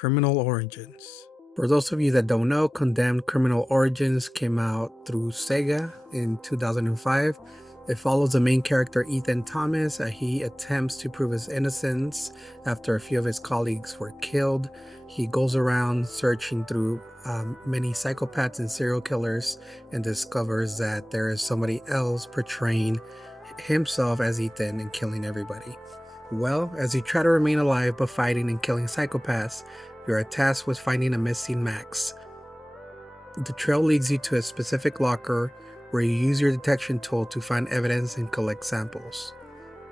Criminal Origins. For those of you that don't know, Condemned Criminal Origins came out through Sega in 2005. It follows the main character Ethan Thomas as he attempts to prove his innocence after a few of his colleagues were killed. He goes around searching through many psychopaths and serial killers and discovers that there is somebody else portraying himself as Ethan and killing everybody. Well, as you try to remain alive but fighting and killing psychopaths, you are tasked with finding a missing Max. The trail leads you to a specific locker where you use your detection tool to find evidence and collect samples.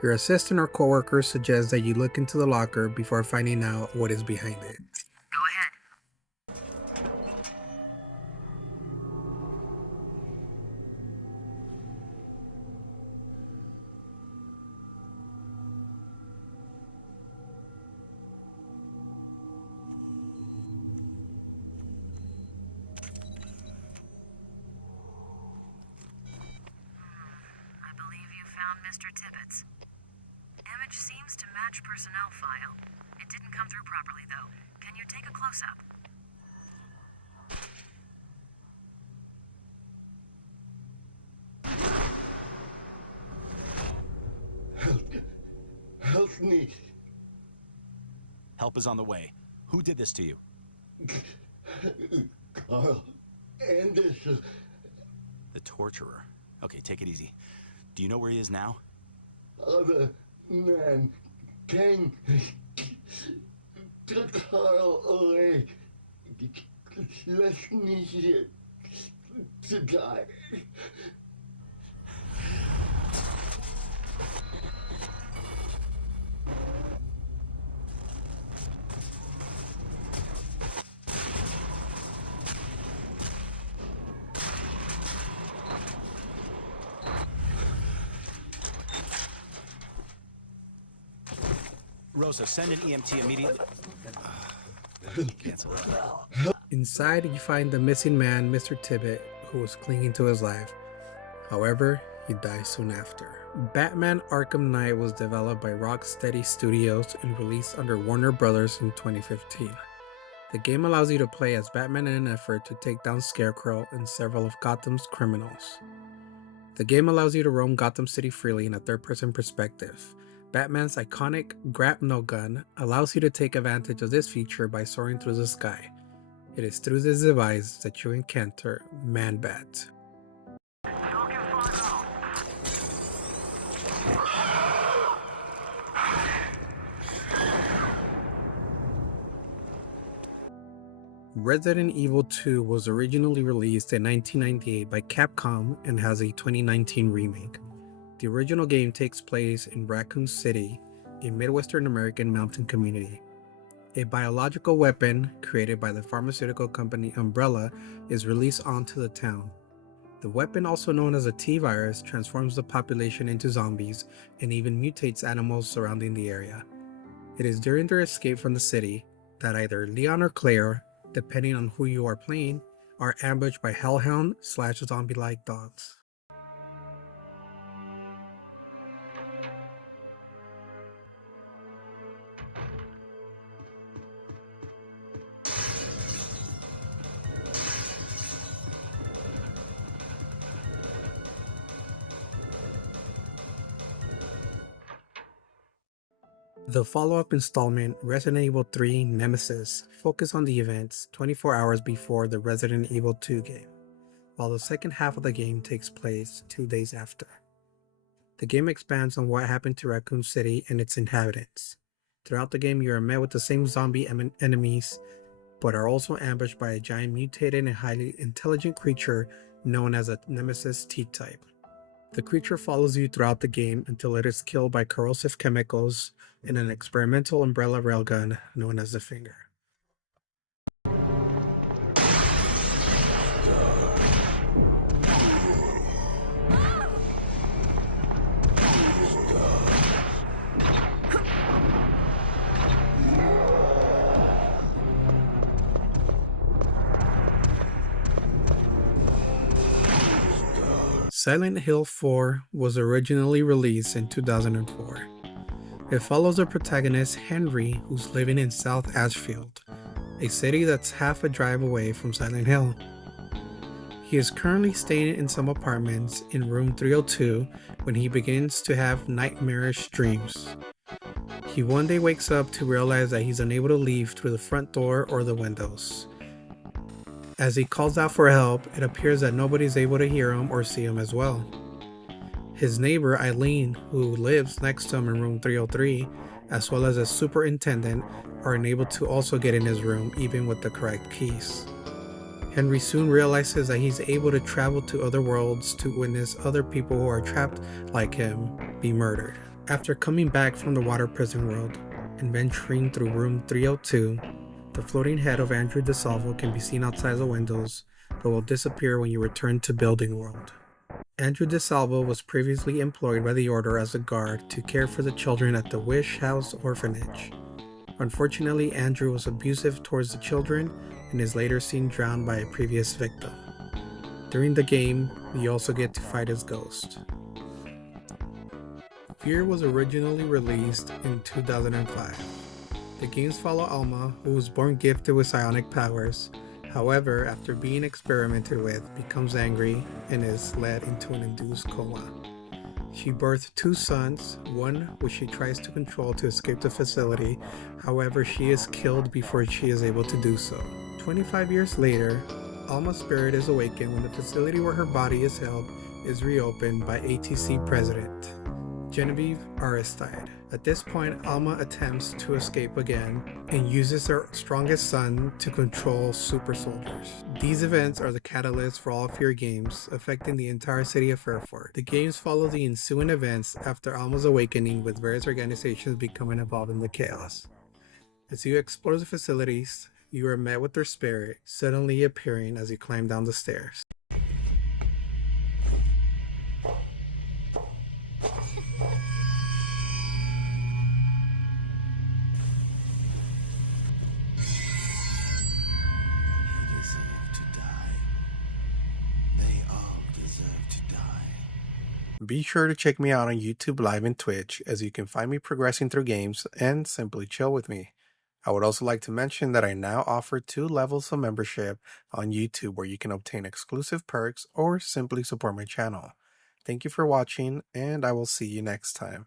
Your assistant or coworker suggests that you look into the locker before finding out what is behind it. Go ahead. Mr. Tibbetts. Image seems to match personnel file. It didn't come through properly, though. Can you take a close-up? Help me. Help is on the way. Who did this to you? Carl Anderson. The torturer. Okay, take it easy. Do you know where he is now? Other man came, took Carl away, left me here to die. Rosa, send an EMT immediately. Cancel that. Inside, you find the missing man, Mr. Tibbet, who was clinging to his life. However, he dies soon after. Batman Arkham Knight was developed by Rocksteady Studios and released under Warner Bros. In 2015. The game allows you to play as Batman in an effort to take down Scarecrow and several of Gotham's criminals. The game allows you to roam Gotham City freely in a third-person perspective. Batman's iconic grapnel gun allows you to take advantage of this feature by soaring through the sky. It is through this device that you encounter Man-Bat. Resident Evil 2 was originally released in 1998 by Capcom and has a 2019 remake. The original game takes place in Raccoon City, a Midwestern American mountain community. A biological weapon created by the pharmaceutical company Umbrella is released onto the town. The weapon, also known as a T-virus, transforms the population into zombies and even mutates animals surrounding the area. It is during their escape from the city that either Leon or Claire, depending on who you are playing, are ambushed by hellhound/zombie-like dogs. The follow-up installment, Resident Evil 3 Nemesis, focused on the events 24 hours before the Resident Evil 2 game, while the second half of the game takes place 2 days after. The game expands on what happened to Raccoon City and its inhabitants. Throughout the game, you are met with the same zombie enemies, but are also ambushed by a giant mutated and highly intelligent creature known as a Nemesis T-type. The creature follows you throughout the game until it is killed by corrosive chemicals in an experimental umbrella railgun known as the Finger. Silent Hill 4 was originally released in 2004. It follows the protagonist Henry, who's living in South Ashfield, a city that's half a drive away from Silent Hill. He is currently staying in some apartments in room 302 when he begins to have nightmarish dreams. He one day wakes up to realize that he's unable to leave through the front door or the windows. As he calls out for help, it appears that nobody's able to hear him or see him as well. His neighbor Eileen, who lives next to him in room 303, as well as a superintendent, are unable to also get in his room even with the correct keys. Henry soon realizes that he's able to travel to other worlds to witness other people who are trapped like him be murdered. After coming back from the water prison world and venturing through room 302, the floating head of Andrew DeSalvo can be seen outside the windows, but will disappear when you return to Building World. Andrew DeSalvo was previously employed by the Order as a guard to care for the children at the Wish House Orphanage. Unfortunately, Andrew was abusive towards the children and is later seen drowned by a previous victim. During the game, we also get to fight his ghost. Fear was originally released in 2005. The games follow Alma, who was born gifted with psionic powers. However, after being experimented with, becomes angry and is led into an induced coma. She birthed 2 sons, one which she tries to control to escape the facility. However, she is killed before she is able to do so. 25 years later, Alma's spirit is awakened when the facility where her body is held is reopened by ATC President Genevieve Aristide. At this point, Alma attempts to escape again and uses her strongest son to control super soldiers. These events are the catalyst for all of your games, affecting the entire city of Fairford. The games follow the ensuing events after Alma's awakening, with various organizations becoming involved in the chaos. As you explore the facilities, you are met with their spirit suddenly appearing as you climb down the stairs. Be sure to check me out on YouTube Live and Twitch, as you can find me progressing through games and simply chill with me. I would also like to mention that I now offer 2 levels of membership on YouTube where you can obtain exclusive perks or simply support my channel. Thank you for watching, and I will see you next time.